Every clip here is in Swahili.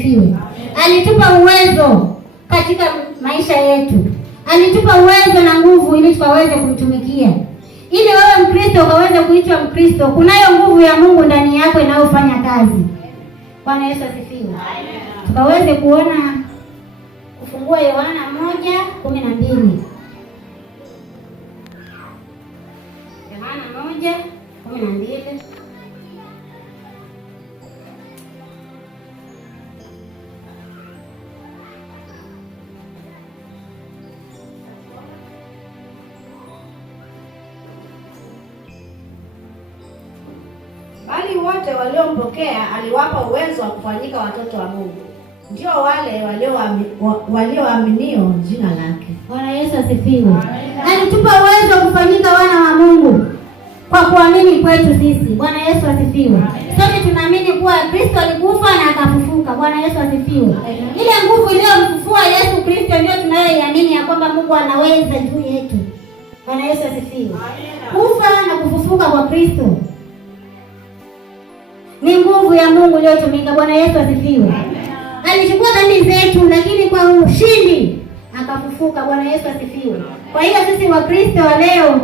asifiwe. Alitupa uwezo katika maisha yetu, alitupa uwezo na nguvu ili tukaweze kumtumikia. Ili wewe Mkristo ukaweze kuitwa Mkristo, kunayo nguvu ya Mungu ndani yako inayofanya kazi. Bwana Yesu asifiwe. Tukaweze kuona kufungua Yohana 1:12. Yohana 1:12. Bali wote waliompokea aliwapa uwezo wa kufanyika watoto wa Mungu, ndio wale walioaminio jina lake. Bwana Yesu asifiwe. Alitupa uwezo wa kufanyika wana wa Mungu kwa kuamini kwetu sisi. Bwana Yesu asifiwe. Sote tunaamini kuwa Kristo alikufa na akafufuka. Bwana Yesu asifiwe. Ile nguvu iliyomfufua Yesu Kristo ndio tunayoiamini ya kwamba Mungu anaweza juu yetu. Bwana Yesu asifiwe. Kufa na kufufuka kwa Kristo ni nguvu ya Mungu iliyotumika. Bwana Yesu asifiwe. Alichukua dhambi zetu, lakini kwa ushindi akafufuka. Bwana Yesu asifiwe. Kwa hiyo sisi Wakristo wa leo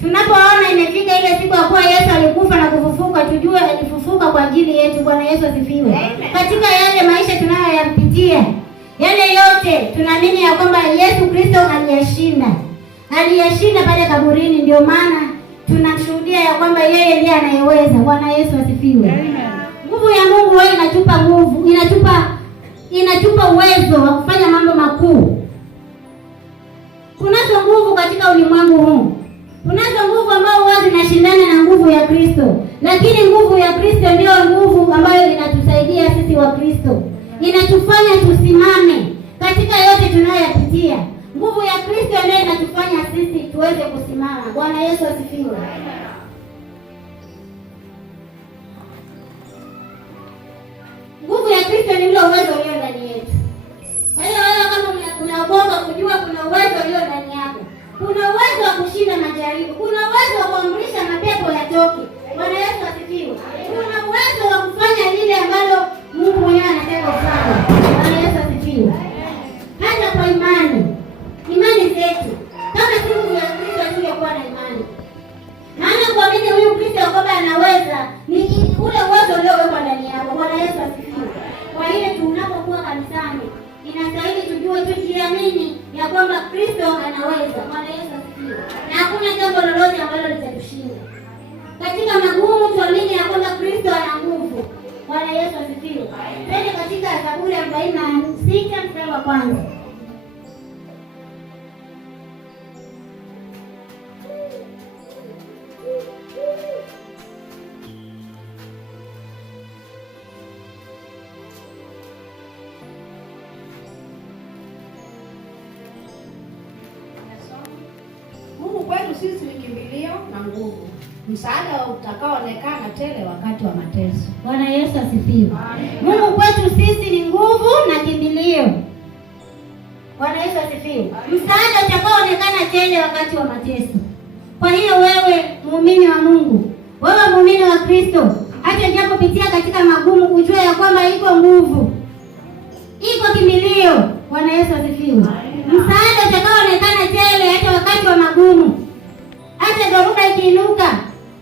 tunapoona imefika ile siku ya kuwa Yesu alikufa na kufufuka, tujue alifufuka kwa ajili yetu. Bwana Yesu asifiwe. Katika yale maisha tunayoyapitia, yale yote tunaamini ya kwamba Yesu Kristo aliyashinda pale kaburini. Ndio maana tunashuhudia ya kwamba yeye ndiye anayeweza. Bwana Yesu asifiwe. Nguvu ya Mungu wewe inatupa nguvu, inatupa uwezo wa kufanya mambo makuu. Kunazo nguvu katika ulimwengu huu. Kunazo nguvu ambazo huwa zinashindana na nguvu ya Kristo. Lakini nguvu ya Kristo ndio nguvu ambayo inatusaidia sisi wa Kristo. Inatufanya tusimame katika yote tunayoyapitia. Nguvu ya Kristo ndio inatufanya sisi tuweze kusimama. Bwana Yesu asifiwe. Nguvu ya Kristo ni ule uwezo ulio ndani yetu. Kwa hiyo wewe kama unaogopa kujua kuna uwezo ulio ndani yako. Kuna uwezo wa kushinda majaribu. Kuna uwezo wa kuamrisha mapepo yatoke. Bwana Yesu asifiwe. Kuna uwezo wa kufanya lile ambalo Mungu mwenyewe anataka kufanya. Bwana Yesu asifiwe. Hata kwa imani zetu. Kama si nguvu ya Kristo tusingekuwa na imani. Maana kuamini huyu Kristo kwamba anaweza ni ule uwezo uliowekwa ndani yako. Bwana Yesu asifiwe. Kwa hiyo tunapokuwa kanisani, inastahili tujue tukiamini ya kwamba Kristo anaweza. Bwana Yesu asifiwe. Na hakuna jambo lolote ambalo litatushinda. Katika magumu tuamini ya kwamba Kristo ana nguvu. Bwana Yesu asifiwe. Twende katika Zaburi 46 mstari wa 1. Mungu kwetu sisi ni kimbilio na nguvu, msaada utakaoonekana tele wakati wa mateso. Bwana Yesu asifiwe. Mungu kwetu sisi ni nguvu na kimbilio. Bwana Yesu asifiwe. Msaada utakaoonekana tele wakati wa mateso. Kwa hiyo wewe muumini wa Mungu, wewe muumini wa Kristo, hata unapopitia katika magumu, ujue ya kwamba iko nguvu, iko kimbilio. Bwana Yesu asifiwe. Msaada utakaoonekana tele hata wakati wa magumu. Hata dhoruba ikiinuka,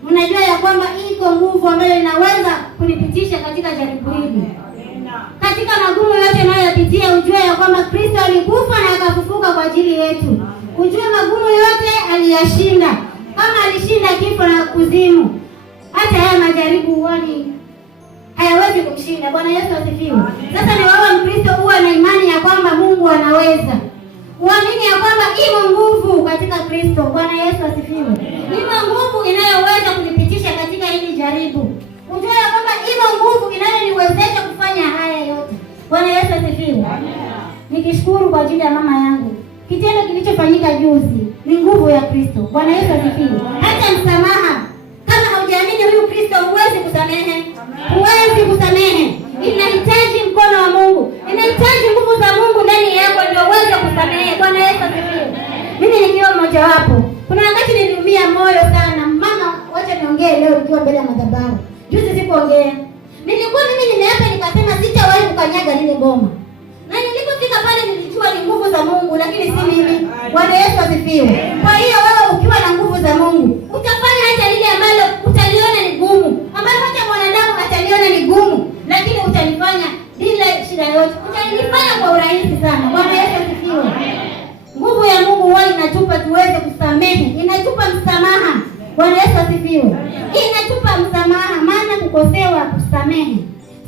unajua ya kwamba iko nguvu ambayo inaweza kunipitisha katika jaribu hili. Katika magumu yote unayopitia, ujue ya kwamba Kristo alikufa na akafufuka kwa ajili yetu. Ujue magumu yote aliyashinda. Kama alishinda kifo na kuzimu, hata haya majaribu huoni hayawezi kumshinda. Bwana Yesu asifiwe. Sasa ni wewe Mkristo uwe na imani ya kwamba Mungu anaweza. Uamini ya kwamba iko nguvu katika Kristo. Bwana Yesu asifiwe. Iko nguvu inayoweza kunipitisha katika hili jaribu. Ujue ya kwamba iko nguvu inayoniwezesha kufanya haya yote. Bwana Yesu asifiwe. Nikishukuru kwa ajili ya mama yangu. Kitendo kilichofanyika juzi ni nguvu ya Kristo. Bwana Yesu asifiwe. Hata msamaha, kama haujaamini huyu Kristo huwezi kusamehe. Huwezi kusamehe. Inahitaji mkono wa Mungu. Inahitaji nguvu za Mungu ndani yako ndio uweze kusamehe. Bwana Yesu asifiwe. Mimi nikiwa mmoja wapo. Kuna wakati niliumia moyo sana. Mama, wacha niongee leo nikiwa mbele ya madhabahu. Juzi sikuongea. Nilikuwa mimi nimeapa nikasema sitawahi kukanyaga lile boma. Na nilipofika pale nilijua ni nguvu za Mungu, lakini si mimi. Bwana Yesu asifiwe. Kwa hiyo wewe ukiwa na nguvu za Mungu, utafanya hata lile ambalo utaliona ni gumu, ambalo hata mwanadamu ataliona ni gumu, lakini utalifanya bila shida yote. Utalifanya kwa urahisi sana. Bwana Yesu asifiwe. Nguvu ya Mungu huwa inatupa tuweze kusamehe. Inatupa msamaha. Bwana Yesu asifiwe. Inatupa msamaha, maana kukosewa kusamehe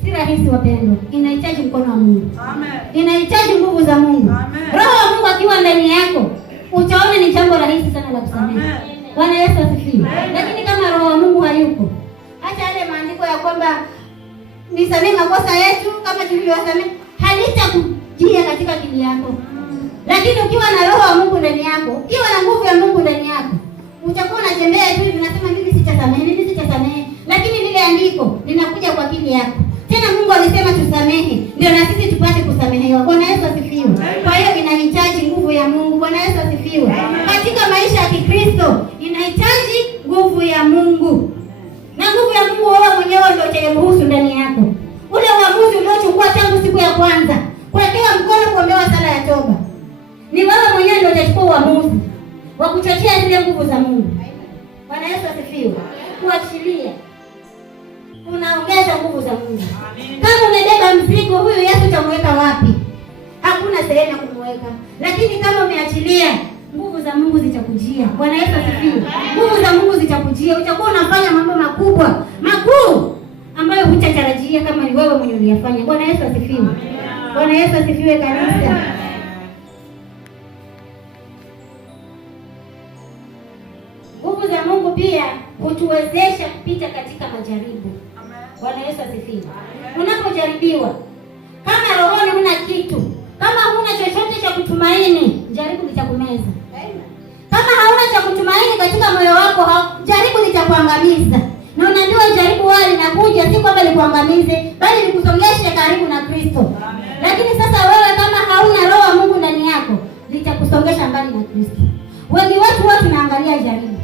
si rahisi wapendwa. Inahitaji mkono wa Mungu. Amen. Inahitaji nguvu za Mungu. Amen. Roho wa Mungu akiwa ndani yako, utaona ni jambo rahisi sana la kusamehe. Bwana Yesu asifiwe. Lakini kama Roho wa Mungu hayupo, hata yale maandiko ya kwamba nisamehe makosa yetu kama tulivyosamehe, halitakujia katika akili yako. Lakini ukiwa na Roho wa Mungu ndani yako, ukiwa na nguvu ya Mungu ndani yako, utakuwa unatembea tu hivi unasema mimi sitasamehe. Lakini lile andiko linakuja kwa akili yako. Tena Mungu alisema tusamehe, ndio na sisi tupate kusamehewa. Bwana Yesu asifiwe. Kwa hiyo inahitaji nguvu ya Mungu. Bwana Yesu asifiwe. Katika maisha ya Kikristo inahitaji nguvu ya Mungu. Na nguvu ya Mungu wewe mwenyewe ndio utayeruhusu ndani yako. Ule uamuzi uliochukua tangu siku ya kwanza, kuwekewa mkono kuombewa sala ya toba, ni wewe mwenyewe ndio utachukua uamuzi wa kuchochea zile nguvu za Mungu. Bwana Yesu asifiwe. Kuachilia unaongeza nguvu za Mungu. Kama umebeba mzigo, huyu Yesu utamweka wapi? Hakuna sehemu ya kumweka. Lakini kama umeachilia, nguvu za Mungu zitakujia. Bwana Yesu asifiwe. Nguvu za Mungu zitakujia. Utakuwa unafanya mambo makubwa, makuu ambayo hutatarajia kama ni wewe mwenye uliyafanya. Bwana Yesu asifiwe. Bwana Yesu asifiwe kanisa. Nguvu za Mungu pia hutuwezesha kupita katika majaribu. Bwana Yesu asifiwe. Unapojaribiwa, kama rohoni huna kitu, kama huna chochote cha kutumaini, jaribu litakumeza. Kama hauna cha kutumaini katika moyo wako, jaribu litakuangamiza. Na unajua jaribu wale linakuja si kwamba likuangamize, bali likusongeshe karibu na Kristo. Lakini sasa wewe kama hauna Roho wa Mungu ndani yako, litakusongesha mbali na Kristo. Wengi wetu huwa tunaangalia jaribu,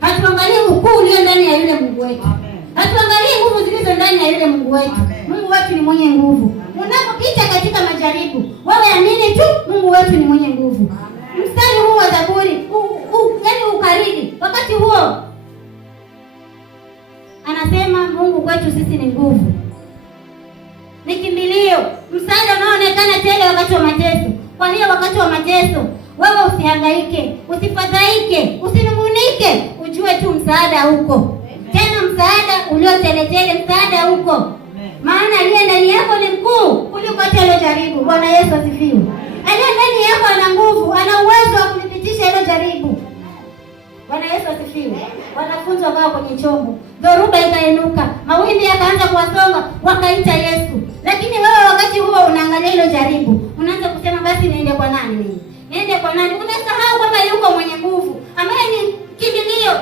hatuangalii ukuu ulio ndani ya yule Mungu wetu. Hatuangalii nguvu zilizo ndani ya yule Mungu wetu. Mungu wetu ni mwenye nguvu. Unapopita katika majaribu, wewe amini tu Mungu wetu ni mwenye nguvu. Mstari huu wa Zaburi, yaani ukariri, wakati huo anasema Mungu kwetu sisi ni nguvu, ni kimbilio, msaada unaoonekana tele wakati wa mateso. Kwa hiyo wakati wa mateso, wewe usihangaike, usifadhaike, usinungunike, ujue tu msaada huko. Tena msaada ulioteletele, msaada huko. Maana aliye ndani yako ni mkuu kuliko hata ile jaribu. Bwana Yesu asifiwe. Aliye ndani yako ana nguvu, ana uwezo wa kulipitisha ile jaribu. Bwana Yesu asifiwe. Wanafunzi wakawa kwenye chombo, dhoruba ikainuka, mawimbi yakaanza kuwasonga, wakaita Yesu. Lakini wewe wakati huo unaangalia ile jaribu, unaanza kusema basi niende kwa nani mimi? Niende kwa nani? Unasahau kwamba yuko mwenye nguvu, ambaye ni kimbilio.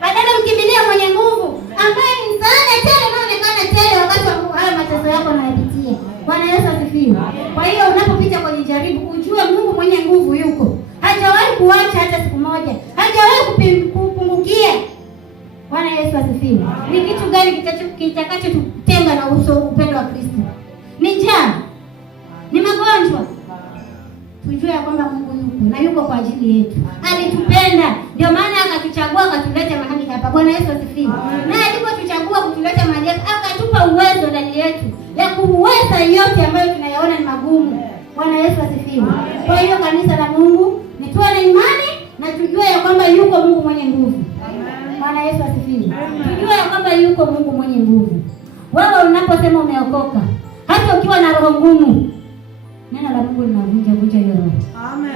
Badala mkimbilia mwenye nguvu, ambaye ni msaada tele unaonekana tele wakati wa haya mateso yako unayopitia. Bwana Yesu asifiwe. Kwa hiyo unapopita kwenye jaribu, ujue Mungu mwenye nguvu yuko. Hajawahi kuacha hata siku moja. Hajawahi kupungukia. Bwana Yesu asifiwe. Ni kitu gani kitakachotutenga na upendo wa Kristo? Ni njaa, ni magonjwa. Tujue ya kwamba Mungu yuko na yuko kwa ajili yetu. Alitupenda, ndio maana akatuchagua akatuleta mahali hapa. Bwana Yesu asifiwe. Na alipotuchagua kutuleta mahali hapa, akatupa uwezo ndani yetu ya kuweza yote ambayo tunayaona ni magumu. Bwana Yesu asifiwe. Kwa hiyo kanisa la Mungu, tuwe na imani na tujue ya kwamba yuko Mungu mwenye nguvu. Bwana Yesu asifiwe. Tujue ya kwamba yuko Mungu mwenye nguvu. Wewe unaposema umeokoka, hata ukiwa na roho ngumu, neno la Mungu linavunja hiyo roho. Amen.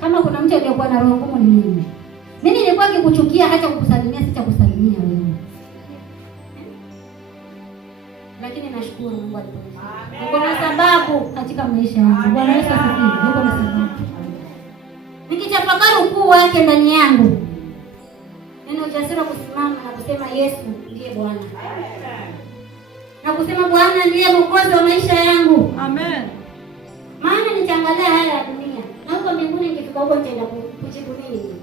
Kama kuna mtu aliyekuwa na roho ngumu ni mimi. Mimi nilikuwa nikikuchukia hata kukusalimia sitakusalimia wewe. Lakini nashukuru Mungu aliponifanya. Niko na sababu katika maisha yangu. Bwana Yesu asifiwe. Niko na sababu. Nikitafakari ukuu wake ndani yangu, nina ujasiri kusimama na kusema Yesu ndiye Bwana. Na kusema Bwana ndiye mwokozi wa maisha yangu. Amen. Maana nitaangalia haya ya dunia, na huko mbinguni nikifika huko nitaenda kujibu nini?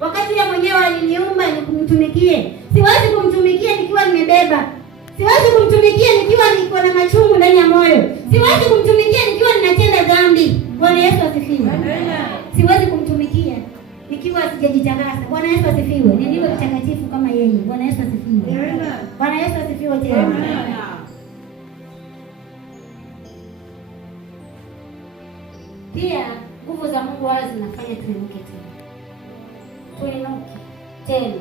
Wakati yeye mwenyewe aliniumba nikumtumikie. Siwezi kumtumikia nikiwa nimebeba. Siwezi kumtumikia nikiwa niko asifiwe. Siwezi kumtumikia nikiwa sijajitakasa. Bwana Yesu asifiwe. Niliwe mtakatifu kama yeye. Bwana Yesu asifiwe. Bwana Yesu asifiwe tena. Pia nguvu za Mungu wala zinafanya tuinuke tena. Tuinuke tena.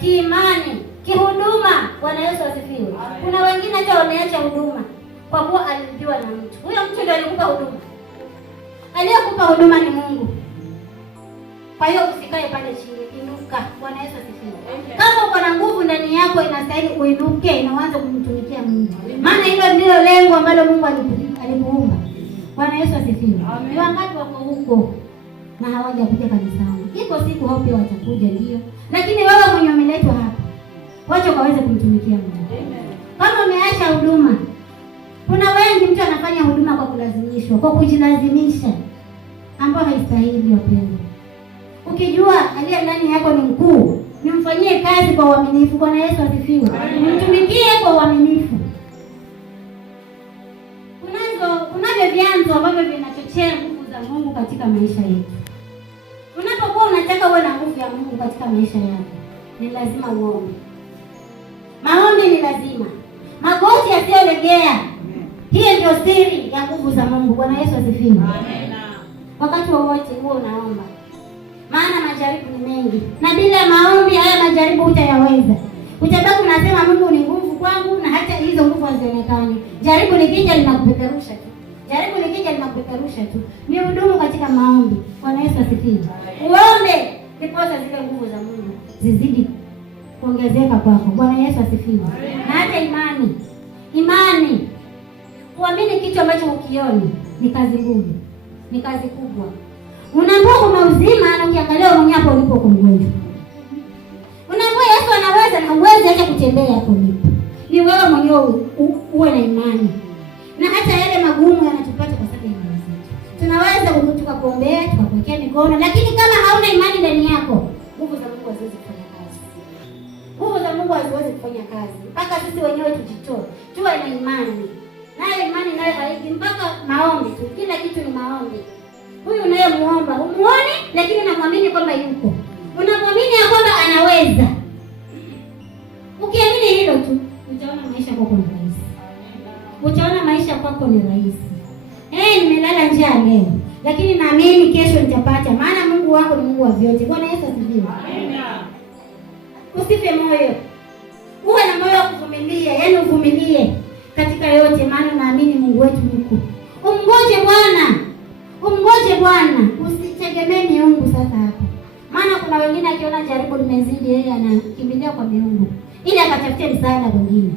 Kiimani, kihuduma. Bwana Yesu asifiwe. Kuna wengine hata wameacha huduma kwa kuwa aliambiwa na mtu. Huyo mtu ndiye alikupa huduma. Aliyekupa huduma ni Mungu. Kwa hiyo usikae pale chini, inuka. Bwana Yesu asifiwe. Kama uko na nguvu ndani yako, inastahili uinuke na uanze kumtumikia Mungu. Maana hilo ndilo lengo ambalo Mungu alikuumba. Bwana Yesu asifiwe. Ni wangapi wako huko na hawajakuja kanisani? Iko siku hao pia watakuja, ndio. Lakini wewe mwenye umeletwa hapa, wacha kaweze kumtumikia Mungu. Kama umeacha huduma, kuna wengi mtu anafanya huduma kwa kulazimishwa, kwa kujilazimisha, ambao haistahili wapendwa. Ukijua aliye ndani yako ni mkuu, nimfanyie kazi kwa uaminifu. Bwana Yesu asifiwe. Mtumikie kwa uaminifu. Kunavyo vyanzo ambavyo vinachochea nguvu za Mungu katika maisha yetu. Unapokuwa unataka uwe na nguvu ya Mungu katika maisha yako, ni lazima uombe. Maombi ni lazima. Magoti yasiyolegea. Hiyo ndio siri ya nguvu za Mungu. Bwana Yesu asifiwe. Amen. Wakati wowote huo unaomba. Maana majaribu ni mengi. Na bila maombi haya majaribu hutayaweza. Utabaki unasema Mungu ni nguvu kwangu na hata hizo nguvu hazionekani. Jaribu likija linakupeperusha tu. Jaribu likija linakupeperusha tu. Ni hudumu katika maombi. Bwana Yesu asifiwe. Uombe ndiposa zile nguvu za Mungu zizidi kuongezeka kwako. Bwana Yesu asifiwe. Na hata imani. Imani. Kuamini kitu ambacho hukioni ni kazi ngumu. Ni kazi kubwa. Unaambiwa kuna uzima na ukiangalia mwenyewe hapo ulipo kumgonjwa. Unaambiwa Yesu anaweza na uweze hata kutembea hapo ulipo. Ni wewe mwenyewe uwe na imani. Na hata yale magumu yanatupata kwa sababu ya imani zetu. Tunaweza tukakuombea, tukakuwekea mikono, lakini kama hauna imani ndani yako, nguvu za Mungu haziwezi kufanya kazi. Nguvu za Mungu haziwezi kufanya kazi. Mpaka sisi wenyewe tujitoe. Tuwe na imani. Nayo imani nayo haiji mpaka maombi tu. Kila kitu ni maombi. Huyu unayemuomba, umuone lakini unamwamini kwamba yuko. Unamwamini ya kwamba anaweza. Ukiamini hilo tu, utaona maisha yako ni rahisi. Utaona maisha kwako ni rahisi. Nimelala njaa leo, lakini naamini kesho nitapata, maana Mungu wangu ni Mungu wa vyote. Bwana Yesu asifiwe. Amina. Usife moyo. Uwe na moyo wa kuvumilia, yaani uvumilie katika yote, maana naamini Mungu wetu yuko. Umngoje Bwana. Umngoje Bwana. Usitegemee miungu sasa hapa. Maana kuna wengine akiona jaribu limezidi, yeye anakimbilia kwa miungu ili akatafutie msaada mwingine.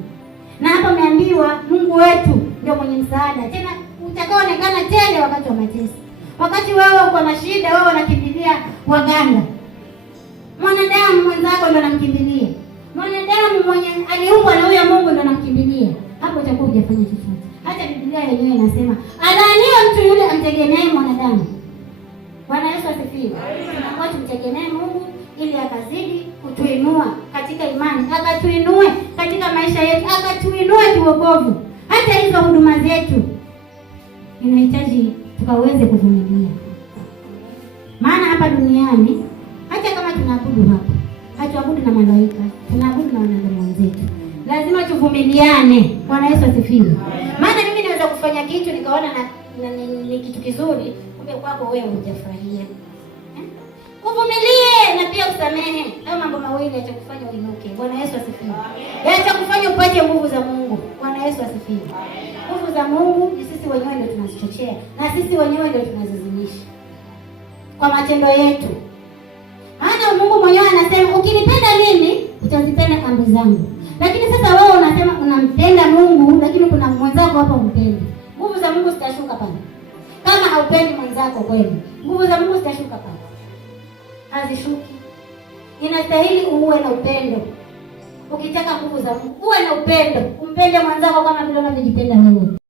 Na hapa umeambiwa Mungu wetu ndio mwenye msaada. Tena utakaoonekana tele wakati wa mateso. Wakati wewe uko na shida, wewe unakimbilia waganga. Mwanadamu mwenzako ndio anamkimbilia. Mwanadamu mwenye aliumbwa na huyo Mungu ndio anamkimbilia. Hapo utakuwa hujafanya chochote. Hata Biblia yenyewe inasema, alaaniwe mtu yule amtegemee mwanadamu. Bwana Yesu asifiwe. Tunataka tumtegemee Mungu ili akazidi kutuinua katika imani, akatuinue katika maisha yetu, akatuinue kiwokovu. Hata hizo huduma zetu inahitaji tukaweze kuvumilia. Maana hapa duniani hata kama tunaabudu hapa, hatuabudu na malaika, tunaabudu na wanadamu wenzetu. Lazima tuvumiliane. Bwana Yesu asifiwe. Maana mimi naweza kufanya kitu nikaona ni kitu kizuri, kumbe kwako wewe hujafurahia. Uvumilie na pia usamehe. Hayo mambo mawili yatakufanya uinuke. Bwana Yesu asifiwe. Yatakufanya upate nguvu za Mungu. Bwana Yesu asifiwe. Nguvu za Mungu ni sisi wenyewe ndio tunazichochea na sisi wenyewe ndio tunazizimisha kwa matendo yetu. Maana Mungu mwenyewe anasema ukinipenda mimi utazipenda amri zangu. Lakini sasa wewe unasema unampenda Mungu lakini kuna mwenzako hapa umpendi. Nguvu za Mungu zitashuka pale. Kama haupendi mwenzako kweli, nguvu za Mungu zitashuka pale. Hazishuki. Inastahili uwe na upendo. Ukitaka nguvu za Mungu, uwe na upendo. Umpende mwenzako kama vile unavyojipenda wewe.